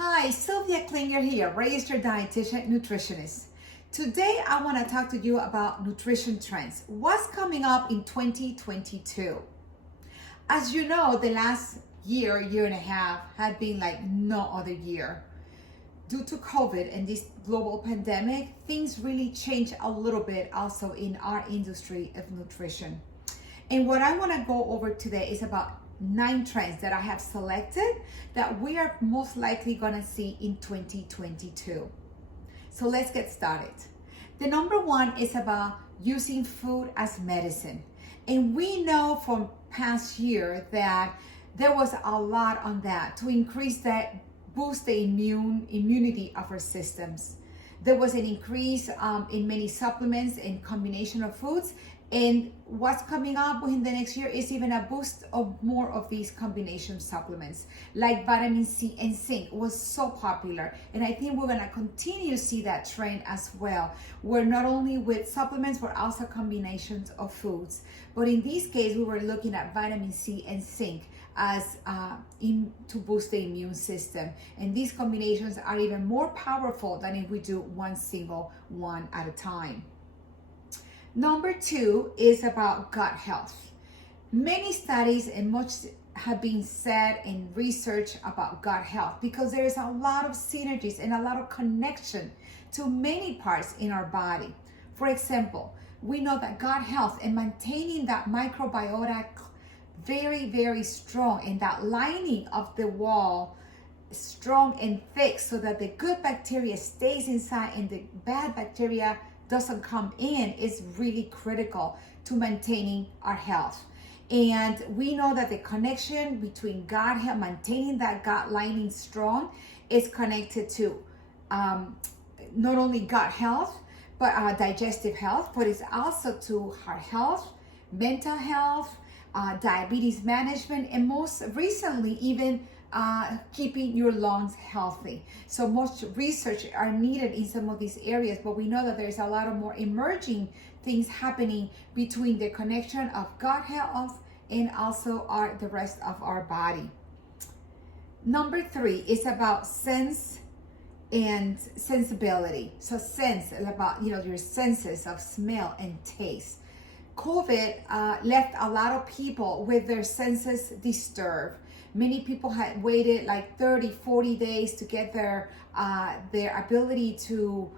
Hi, Sylvia Klinger here, registered dietitian nutritionist. Today I want to talk to you about nutrition trends. What's coming up in 2022? As you know, the last year and a half had been like no other year. Due to COVID and this global pandemic, things really changed a little bit also in our industry of nutrition. And what I want to go over today is about 9 trends that I have selected that we are most likely going to see in 2022. So let's get started. The number one is about using food as medicine. And we know from past year that there was a lot on that to increase that, boost the immunity of our systems. There was an increase in many supplements and combination of foods. And what's coming up in the next year is even a boost of more of these combination supplements, like vitamin C and zinc was so popular. And I think we're gonna continue to see that trend as well, where not only with supplements, but also combinations of foods. But in this case, we were looking at vitamin C and zinc as to boost the immune system. And these combinations are even more powerful than if we do one single one at a time. Number 2 is about gut health. Many studies and much have been said in research about gut health because there is a lot of synergies and a lot of connection to many parts in our body. For example, we know that gut health and maintaining that microbiota very, very strong and that lining of the wall strong and thick so that the good bacteria stays inside and the bad bacteria doesn't come in is really critical to maintaining our health. And we know that the connection between gut health, maintaining that gut lining strong, is connected to not only gut health, but digestive health, but it's also to heart health, mental health, diabetes management, and most recently even keeping your lungs healthy. So much research are needed in some of these areas, but we know that there's a lot of more emerging things happening between the connection of gut health and also the rest of our body. Number 3 is about sense and sensibility. So sense is about your senses of smell and taste. COVID left a lot of people with their senses disturbed. Many people had waited like 30, 40 days to get their ability to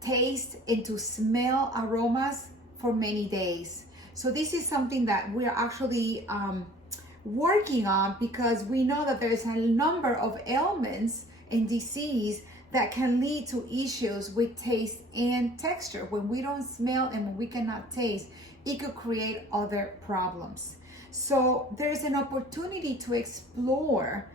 taste and to smell aromas for many days. So this is something that we're actually working on because we know that there's a number of ailments and disease that can lead to issues with taste and texture. When we don't smell and when we cannot taste, it could create other problems. So there's an opportunity to explore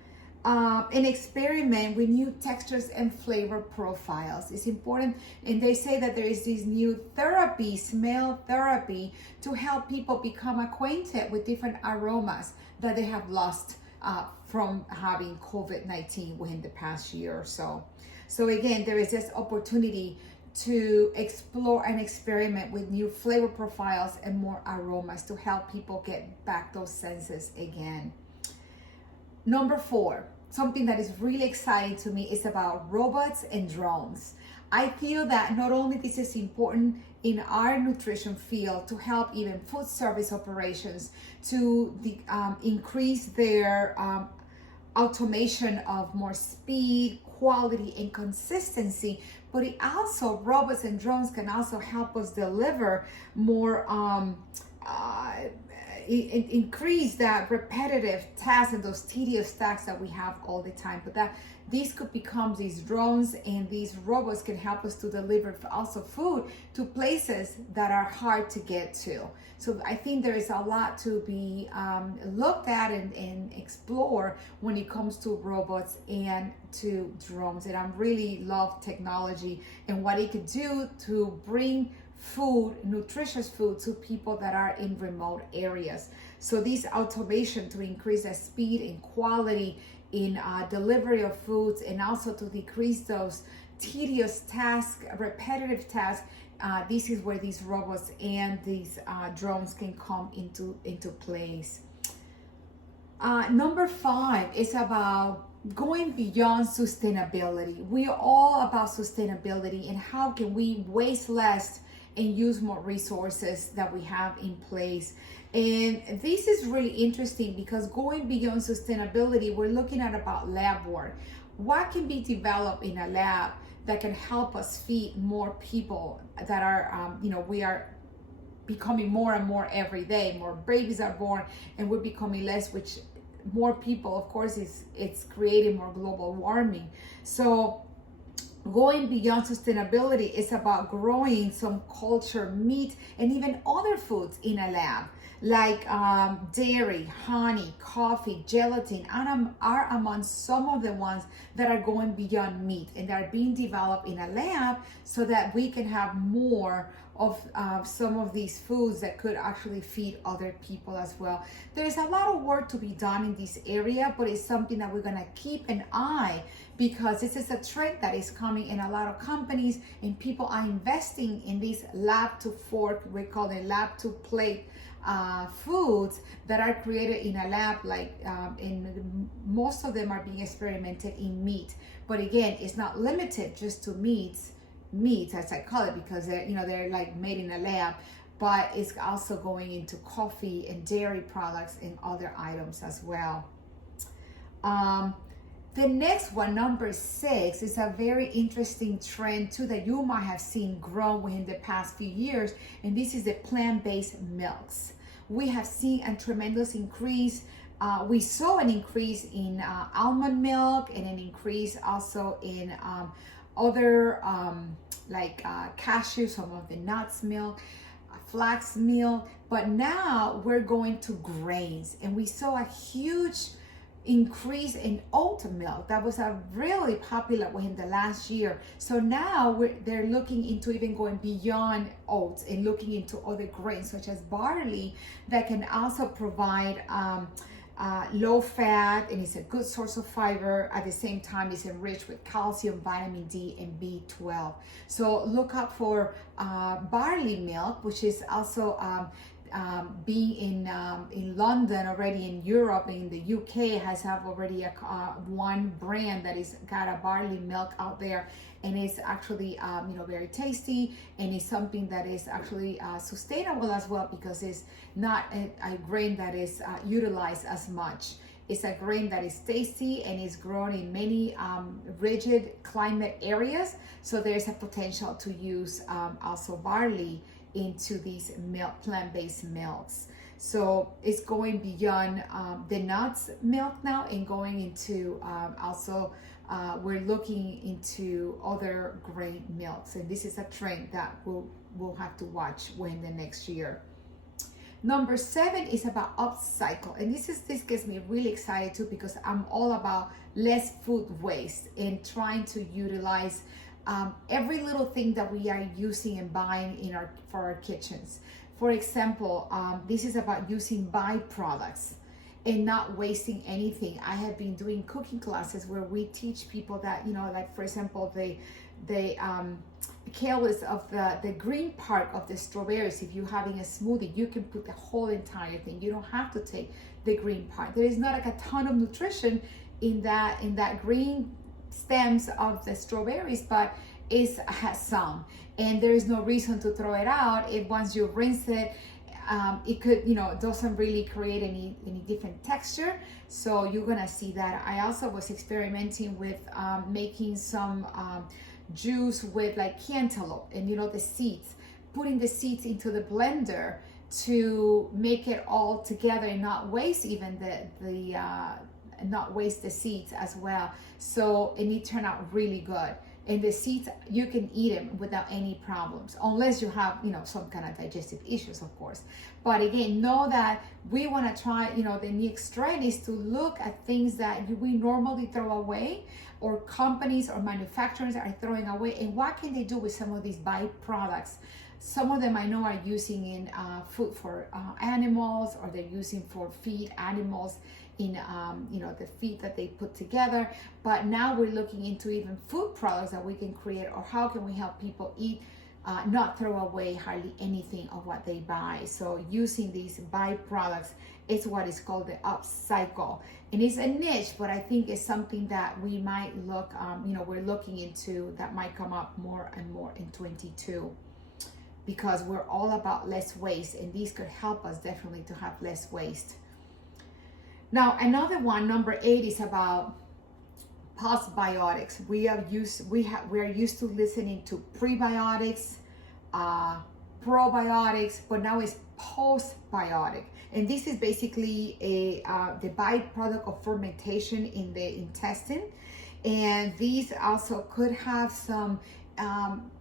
and experiment with new textures and flavor profiles. It's important, and they say that there is this new therapy, smell therapy, to help people become acquainted with different aromas that they have lost from having COVID-19 within the past year or so. So again, there is this opportunity to explore and experiment with new flavor profiles and more aromas to help people get back those senses again. Number 4, something that is really exciting to me is about robots and drones. I feel that not only this is important in our nutrition field to help even food service operations to increase their automation of more speed, quality, and consistency, but it also, robots and drones can also help us deliver more, increase that repetitive tasks and those tedious tasks that we have all the time. But that these could become these drones, and these robots can help us to deliver also food to places that are hard to get to. So I think there is a lot to be looked at and explore when it comes to robots and to drones. And I really love technology and what it could do to bring food, nutritious food, to people that are in remote areas. So this automation to increase the speed and quality in delivery of foods, and also to decrease those tedious tasks, repetitive tasks. This is where these robots and these drones can come into place. Number 5 is about going beyond sustainability. We are all about sustainability and how can we waste less and use more resources that we have in place. And this is really interesting because going beyond sustainability, we're looking at about lab work. What can be developed in a lab that can help us feed more people that are, we are becoming more and more every day. More babies are born and we're becoming less, which more people, of course, it's creating more global warming. So going beyond sustainability is about growing some culture, meat, and even other foods in a lab, like dairy, honey, coffee, gelatin, and are among some of the ones that are going beyond meat and that are being developed in a lab so that we can have more of some of these foods that could actually feed other people as well. There's a lot of work to be done in this area, but it's something that we're gonna keep an eye, because this is a trend that is coming in a lot of companies, and people are investing in these lab to fork, we call it lab to plate foods that are created in a lab, like in most of them are being experimented in meat. But again, it's not limited just to meats, as I call it, because they're like made in a lab, but it's also going into coffee and dairy products and other items as well. The next one, number 6, is a very interesting trend too that you might have seen grow within the past few years, and this is the plant-based milks. We have seen a tremendous increase. We saw an increase in almond milk and an increase also in other like cashew, some of the nuts milk, flax milk, but now we're going to grains, and we saw a huge increase in oat milk that was really popular within the last year. So now they're looking into even going beyond oats and looking into other grains such as barley that can also provide low fat, and it's a good source of fiber. At the same time, it's enriched with calcium, vitamin D, and B12. So look out for barley milk, which is also being in London already, in Europe, in the UK has already one brand that is got a barley milk out there, and it's actually very tasty, and it's something that is actually sustainable as well, because it's not a grain that is utilized as much. It's a grain that is tasty and is grown in many rigid climate areas, so there's a potential to use also barley into these plant-based milks. So it's going beyond the nuts milk now and going into also we're looking into other grain milks, and this is a trend that we'll have to watch when the next year. Number 7 is about upcycle, and this gets me really excited too, because I'm all about less food waste and trying to utilize every little thing that we are using and buying for our kitchens. For example, this is about using byproducts and not wasting anything. I have been doing cooking classes where we teach people that, like for example, the careless of the green part of the strawberries. If you're having a smoothie, you can put the whole entire thing. You don't have to take the green part. There is not like a ton of nutrition in that green stems of the strawberries, but it has some, and there is no reason to throw it out. If once you rinse it, it could, doesn't really create any different texture. So you're gonna see that. I also was experimenting with making some juice with like cantaloupe and the seeds, putting the seeds into the blender to make it all together and not waste even not waste the seeds as well. So, and it turned out really good. And the seeds, you can eat them without any problems, unless you have, some kind of digestive issues, of course. But again, know that we want to try, the next trend is to look at things that we normally throw away, or companies or manufacturers are throwing away, and what can they do with some of these byproducts. Some of them I know are using in food for animals, or they're using for feed animals in the feed that they put together. But now we're looking into even food products that we can create, or how can we help people eat not throw away hardly anything of what they buy. So using these byproducts is what is called the upcycle. And it's a niche, but I think it's something that we might look, we're looking into that might come up more and more in 22, because we're all about less waste, and these could help us definitely to have less waste. Now, another one, number 8, is about postbiotics. We are used to listening to prebiotics, probiotics, but now it's postbiotic. And this is basically the byproduct of fermentation in the intestine. And these also could have some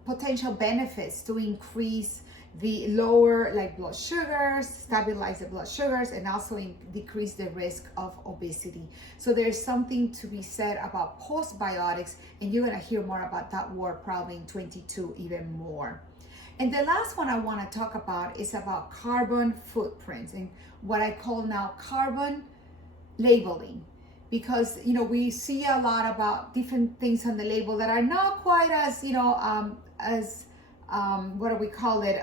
potential benefits to increase the lower blood sugars, stabilize the blood sugars, and also decrease the risk of obesity. So there's something to be said about postbiotics, and you're gonna hear more about that word probably in 22 even more. And the last one I want to talk about is about carbon footprints and what I call now carbon labeling. Because we see a lot about different things on the label that are not quite as what do we call it,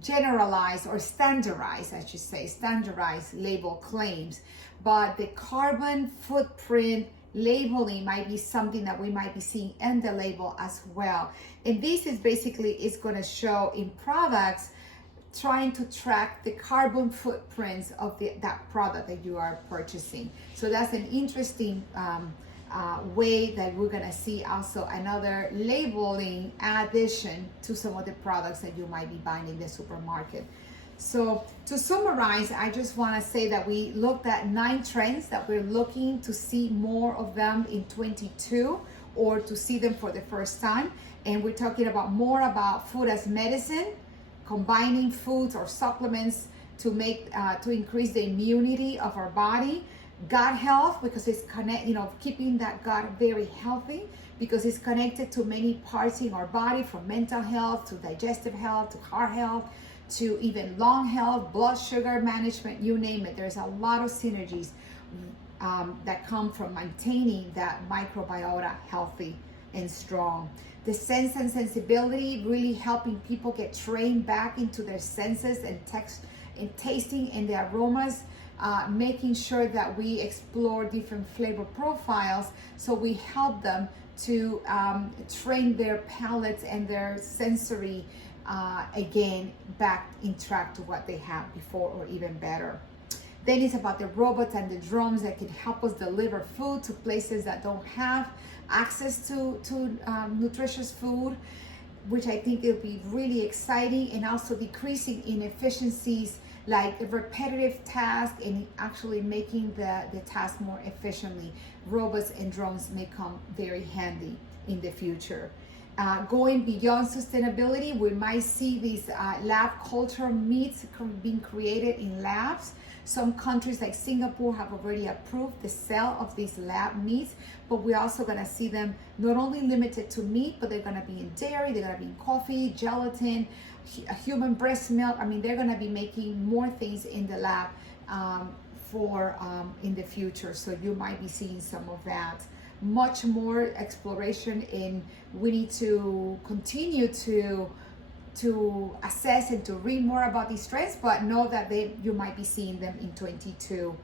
generalized or standardized, I should say, standardized label claims. But the carbon footprint labeling might be something that we might be seeing in the label as well. And this is basically, it's going to show in products trying to track the carbon footprints of that product that you are purchasing. So that's an interesting way that we're going to see also another labeling addition to some of the products that you might be buying in the supermarket. So to summarize, I just want to say that we looked at 9 trends that we're looking to see more of them in 22, or to see them for the first time. And we're talking about more about food as medicine, combining foods or supplements to increase the immunity of our body, gut health, because it's keeping that gut very healthy, because it's connected to many parts in our body, from mental health to digestive health to heart health to even lung health, blood sugar management, you name it. There's a lot of synergies that come from maintaining that microbiota healthy and strong. The sense and sensibility, really helping people get trained back into their senses and tasting and the aromas, making sure that we explore different flavor profiles, so we help them to train their palates and their sensory again back in track to what they had before, or even better. Then it's about the robots and the drones that can help us deliver food to places that don't have access to nutritious food, which I think will be really exciting, and also decreasing inefficiencies like repetitive tasks and actually making the task more efficiently. Robots and drones may come very handy in the future. Going beyond sustainability, we might see these lab culture meats being created in labs. Some countries like Singapore have already approved the sale of these lab meats, but we're also going to see them not only limited to meat, but they're going to be in dairy, they're going to be in coffee, gelatin, human breast milk. I mean, they're going to be making more things in the lab for in the future. So you might be seeing some of that. Much more exploration we need to continue to assess and to read more about these trends, but know that you might be seeing them in 22.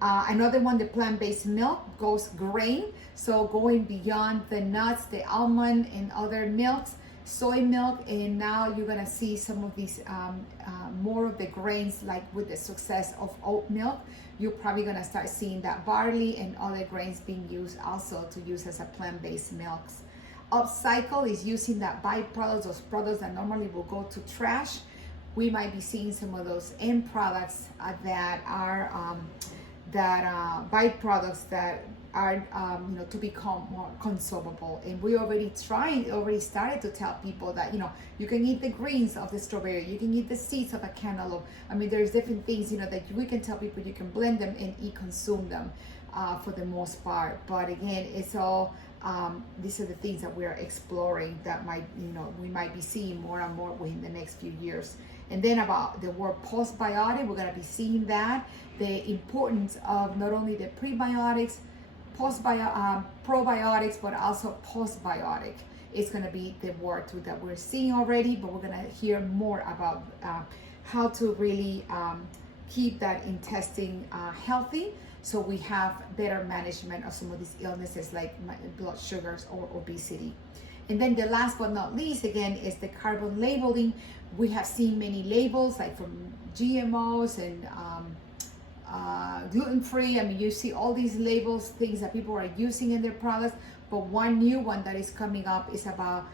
Another one, the plant-based milk goes grain, so going beyond the nuts, the almond and other milks, soy milk, and now you're gonna see some of these more of the grains, like with the success of oat milk. You're probably gonna start seeing that barley and other grains being used also to use as a plant-based milks. Upcycle is using that byproducts, those products that normally will go to trash. We might be seeing some of those end products that are byproducts that are to become more consumable. And we already started to tell people that you can eat the greens of the strawberry, you can eat the seeds of a cantaloupe. I mean, there's different things that we can tell people you can blend them and consume them for the most part. But again, it's all these are the things that we're exploring that might we might be seeing more and more within the next few years. And then about the word postbiotic, we're going to be seeing that the importance of not only the prebiotics, probiotics, but also postbiotic. is going to be the word that we're seeing already, but we're going to hear more about how to really keep that intestine healthy, so we have better management of some of these illnesses like blood sugars or obesity. And then the last but not least, again, is the carbon labeling. We have seen many labels like from GMOs and gluten-free. I mean, you see all these labels, things that people are using in their products, but one new one that is coming up is about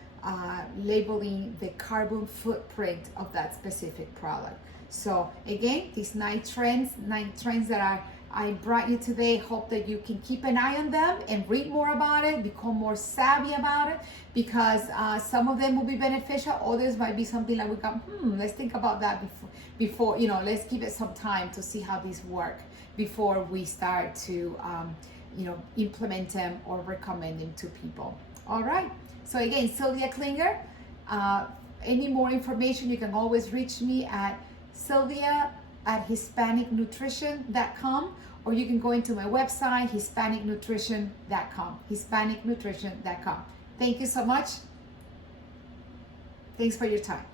labeling the carbon footprint of that specific product. So again, these 9 trends that I brought you today. Hope that you can keep an eye on them and read more about it, become more savvy about it, because some of them will be beneficial. Others might be something like we go, let's think about that before, let's give it some time to see how these work before we start to, implement them or recommend them to people. All right. So again, Sylvia Klinger. Any more information, you can always reach me at sylvia@hispanicnutrition.com, or you can go into my website, hispanicnutrition.com. Thank you so much. Thanks for your time.